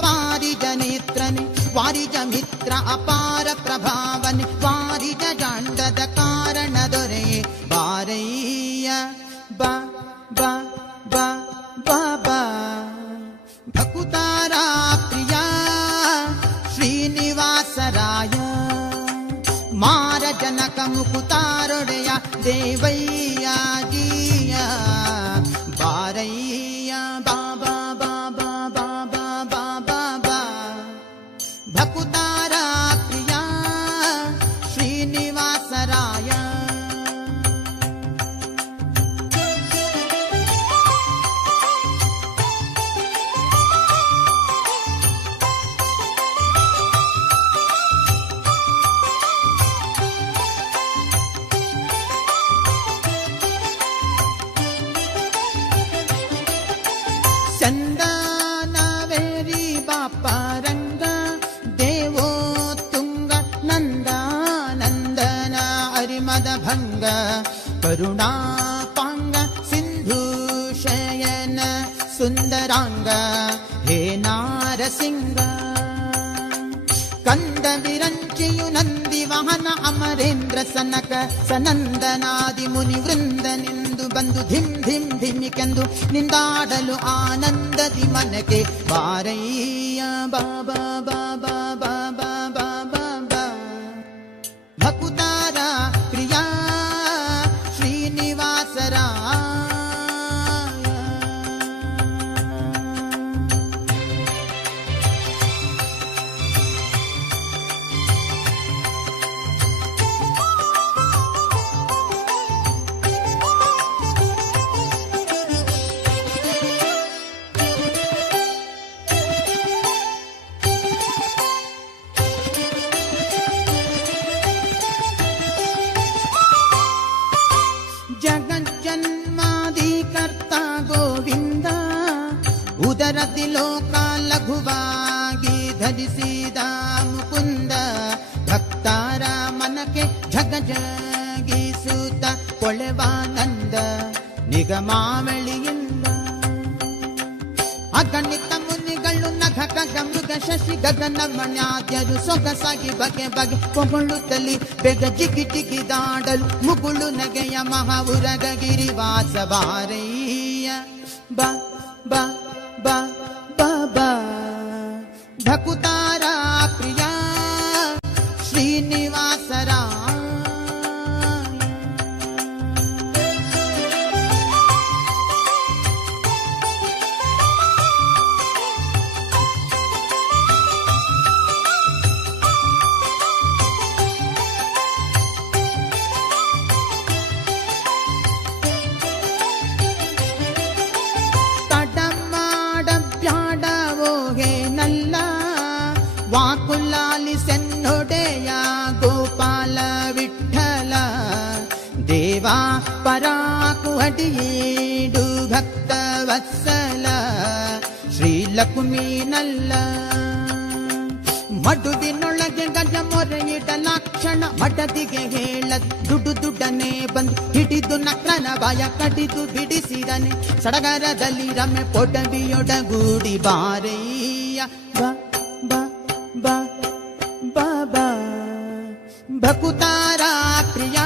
ವಾರಿಜ ನೇತ್ರನೆ ವಾರಿಜ ಮಿತ್ರ ಅಪಾರ ಪ್ರಭಾವನೆ ವಾರಿಜ ಜಾಂಡದ ಕಾರಣ ದೊರೆಯೇ ಬಾರಯ್ಯ ಬಾ ಬಾ ಬಾ ಬಾಬಾ ಭಕುತಾರ ಪ್ರಿಯ ಶ್ರೀನಿವಾಸರಾಯ ಮಾರ ಜನಕ ಮುಕುತಾರೊಡೆಯ ದೇವಯ್ಯ ಜಿಯ ಬಾರಯ್ಯ ಬಾಬಾ ಬಾಬಾ ಬಾಬಾ ಬಾಬಾ ಬಾ ಭಕುತಾರ ಪ್ರಿಯ ಶ್ರೀನಿವಾಸರಾಯ ಚಂದನವೇರಿ ಬಾಪರಂಗ ದೇವೋ ತುಂಗ ನಂದ ನಂದನ ಅರಿಮದ ಭಂಗ ಕರುಣಾಪಾಂಗ ಸಿಂಧು ಶಯನ ಸುಂದರಾಂಗ ಹೇ ನಾರಸಿಂಗ ಕಂದ ವಿರಂಚಿಯು ನಂದಿ ವಾಹನ ಅಮರೇಂದ್ರ ಸನಕ ಸನಂದನಾದಿ ಮುನಿ ವೃಂದನೆಂದು ಬಂದು ಧಿಂ ಧಿಂ ಧಿಮಿಕೆಂದು ನಿಂದಾಡಲು ಆನಂದದಿ ಮನಕ್ಕೆ ಬಾರಯ್ಯ ಬಾಬಾ ಬಾಬಾ ಬಾಬಾ ಬಾಬಾ ಬಾ ಭಕುತಾರ ಪ್ರಿಯ ಶ್ರೀನಿವಾಸರಾಯ ಜಗಜ್ಜನ್ಮಾದಿಕರ್ತ ಗೋವಿಂದ ಉದರದಿ ಲೋಕ ಲಘುವಾಗಿ ಧರಿಸಿದ ಮುಕುಂದ ಭಕ್ತರ ಮನಕ್ಕೆ ಝಗ ಜಗಿಸುತ್ತ ಕೊಳೆವಾನಂದ ನಿಗಮಾವಳಿಯಿಂದ ಅಗಣಿತ ಮುನಿಗಳು ನಖ ಖಗ ಮೃಗ ಶಶಿ ಗಗನ ಮಣ್ಯಾದ್ಯರು ಸೊಗಸಾಗಿ ಬಗೆ ಬಗೆ ಕೊಂಬಳುತ್ತಲಿ ಬೇಗ ಜಿಗಿ ಜಿಗಿದಾಡಲು ಮುಗುಳು ನಗೆಯ ಮಹಾವುರಗ ಗಿರಿವಾಸ ಬಾರಯ್ಯ ಬಾ ಬಾ ಬಾ ಬಾ ಬಾ ಭಕುತಾರ ಪ್ರಿಯ ಶ್ರೀನಿವಾಸರಾಯ ವಾಕುಲಾಲಿಸೆನ್ನೊಡೆಯ ಗೋಪಾಲ ವಿಠಲ ದೇವಾ ಪರಾಕು ಅಡಿಯೇಡು ಭಕ್ತ ವತ್ಸಲ ಶ್ರೀಲಕ್ಷ್ಮೀ ನಲ್ಲ ಮಡುವಿನೊಳಗೆ ಗಜ ಮೊರೆಯಿಡಲಾಕ್ಷಣ ಮಡದಿಗೆ ಹೇಳ ದುಡ್ಡನೆ ಬಂದು ಹಿಡಿದು ನಕ್ರನ ಬಾಯ ಕಡಿದು ಬಿಡಿಸಿದನೆ ಸಡಗರದಲ್ಲಿ ರಮೆ ಪೊಡವಿಯೊಡಗೂಡಿ ಬಾರಯ್ಯ ಬಾ ಬಾ ಬಾ ಬಾ ಭಕುತಾರ ಪ್ರಿಯ